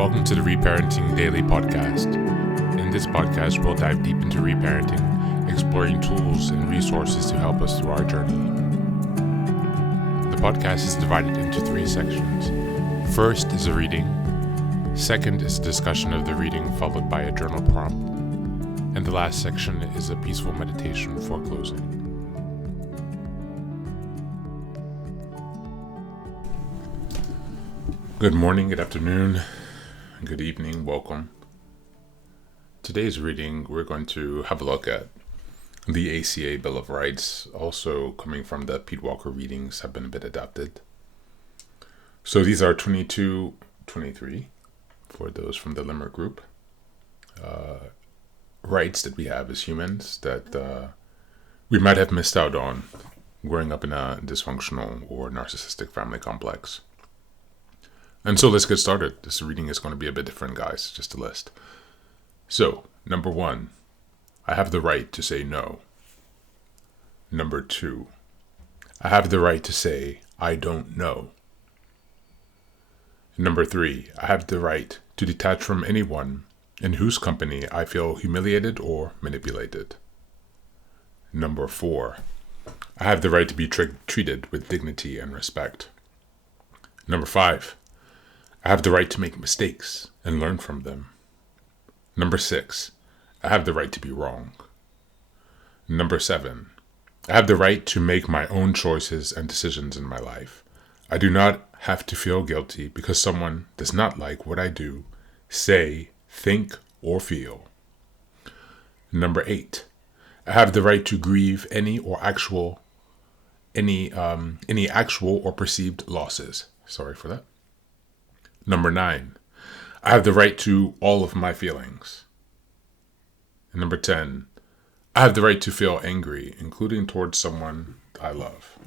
Welcome to the Reparenting Daily Podcast. In this podcast, we'll dive deep into reparenting, exploring tools and resources to help us through our journey. The podcast is divided into 3 sections. First is a reading. Second is a discussion of the reading, followed by a journal prompt. And the last section is a peaceful meditation for closing. Good morning, good afternoon, good evening, welcome. Today's reading, we're going to have a look at the ACA Bill of Rights, also coming from the Pete Walker readings, have been a bit adapted. So these are 22, 23, for those from the Limerick group. Rights that we have as humans that we might have missed out on growing up in a dysfunctional or narcissistic family complex. And so let's get started. This reading is going to be a bit different, guys, just a list. So, number 1, I have the right to say no. Number 2, I have the right to say, I don't know. Number 3, I have the right to detach from anyone in whose company I feel humiliated or manipulated. Number 4, I have the right to be treated with dignity and respect. Number 5, I have the right to make mistakes and learn from them. Number 6, I have the right to be wrong. Number 7, I have the right to make my own choices and decisions in my life. I do not have to feel guilty because someone does not like what I do, say, think, or feel. Number 8, I have the right to grieve any actual or perceived losses. Sorry for that. Number 9, I have the right to all of my feelings. And number 10, I have the right to feel angry, including towards someone I love.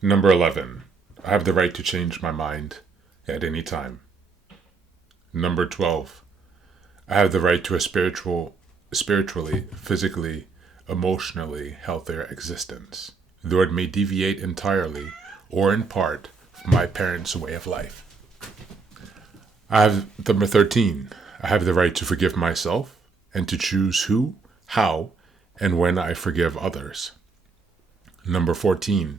Number 11, I have the right to change my mind at any time. Number 12, I have the right to a spiritually, physically, emotionally healthier existence, though it may deviate entirely or in part from my parents' way of life. Number 13, I have the right to forgive myself and to choose who, how, and when I forgive others. Number 14,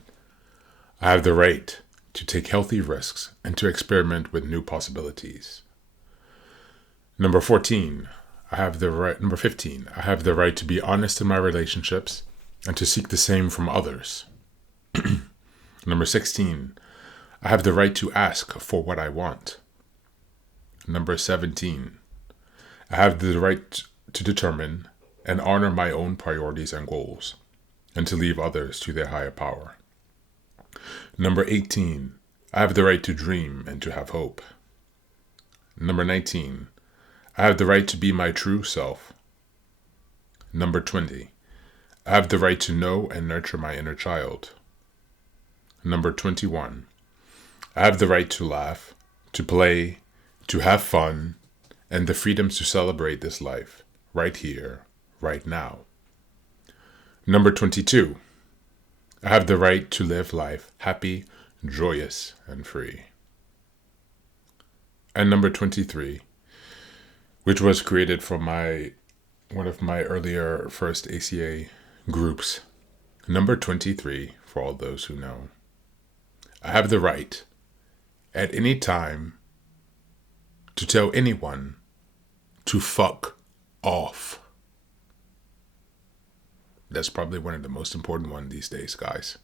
I have the right to take healthy risks and to experiment with new possibilities. Number 15, I have the right to be honest in my relationships and to seek the same from others. Number 16, I have the right to ask for what I want. Number 17, I have the right to determine and honor my own priorities and goals, and to leave others to their higher power. Number 18, I have the right to dream and to have hope. Number 19, I have the right to be my true self. Number 20, I have the right to know and nurture my inner child. Number 21, I have the right to laugh, to play, to have fun, and the freedoms to celebrate this life, right here, right now. Number 22, I have the right to live life happy, joyous, and free. And number 23, which was created from one of my earlier first ACA groups. Number 23, for all those who know. I have the right, at any time, to tell anyone to fuck off. That's probably one of the most important ones these days, guys.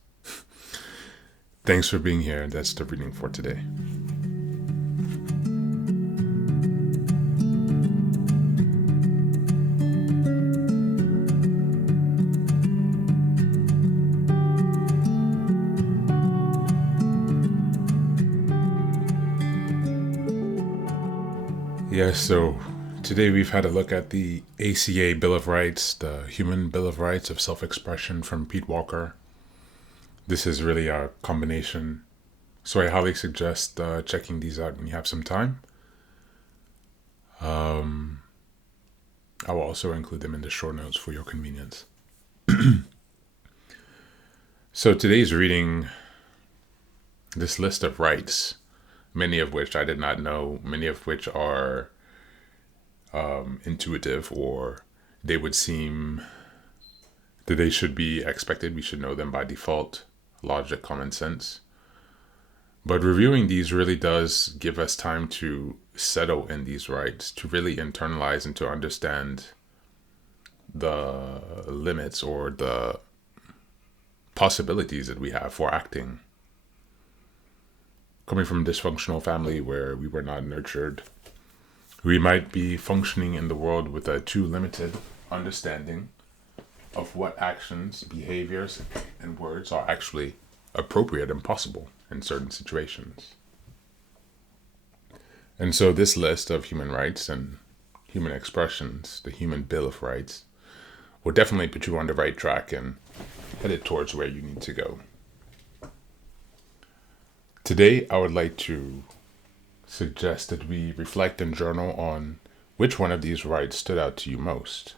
Thanks for being here. That's the reading for today. Yes, so today we've had a look at the ACA Bill of Rights, the Human Bill of Rights of Self-Expression from Pete Walker. This is really a combination, so I highly suggest checking these out when you have some time. I will also include them in the show notes for your convenience. So today's reading, this list of rights many of which I did not know, many of which are intuitive, or they would seem that they should be expected. We should know them by default, logic, common sense. But reviewing these really does give us time to settle in these rights, to really internalize and to understand the limits or the possibilities that we have for acting. Coming from a dysfunctional family where we were not nurtured, we might be functioning in the world with a too limited understanding of what actions, behaviors, and words are actually appropriate and possible in certain situations. And so this list of human rights and human expressions, the Human Bill of Rights, will definitely put you on the right track and headed towards where you need to go. Today, I would like to suggest that we reflect and journal on which one of these rights stood out to you most.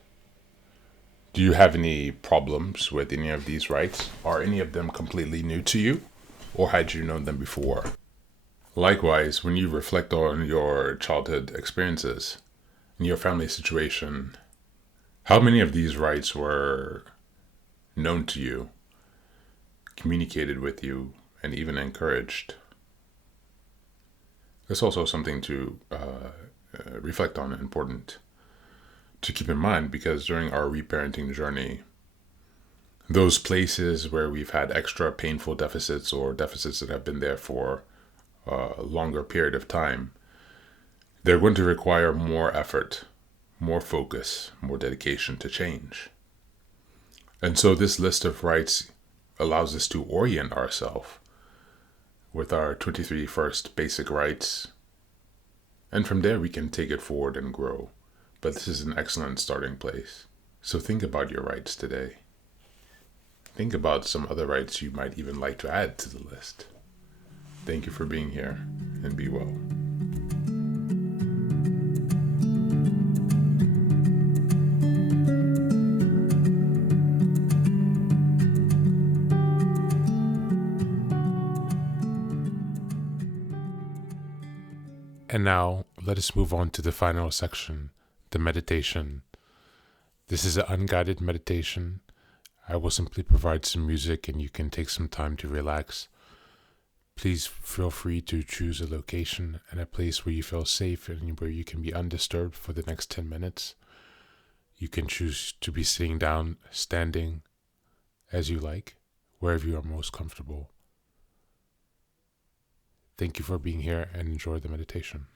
Do you have any problems with any of these rights? Are any of them completely new to you? Or had you known them before? Likewise, when you reflect on your childhood experiences, in your family situation, how many of these rights were known to you, communicated with you, and even encouraged? That's also something to reflect on, important to keep in mind, because during our reparenting journey, those places where we've had extra painful deficits or deficits that have been there for a longer period of time, they're going to require more effort, more focus, more dedication to change. And so this list of rights allows us to orient ourselves with our 23 first basic rights. And from there, we can take it forward and grow. But this is an excellent starting place. So think about your rights today. Think about some other rights you might even like to add to the list. Thank you for being here, and be well. And now, let us move on to the final section, the meditation. This is an unguided meditation. I will simply provide some music and you can take some time to relax. Please feel free to choose a location and a place where you feel safe and where you can be undisturbed for the next 10 minutes. You can choose to be sitting down, standing, as you like, wherever you are most comfortable. Thank you for being here and enjoy the meditation.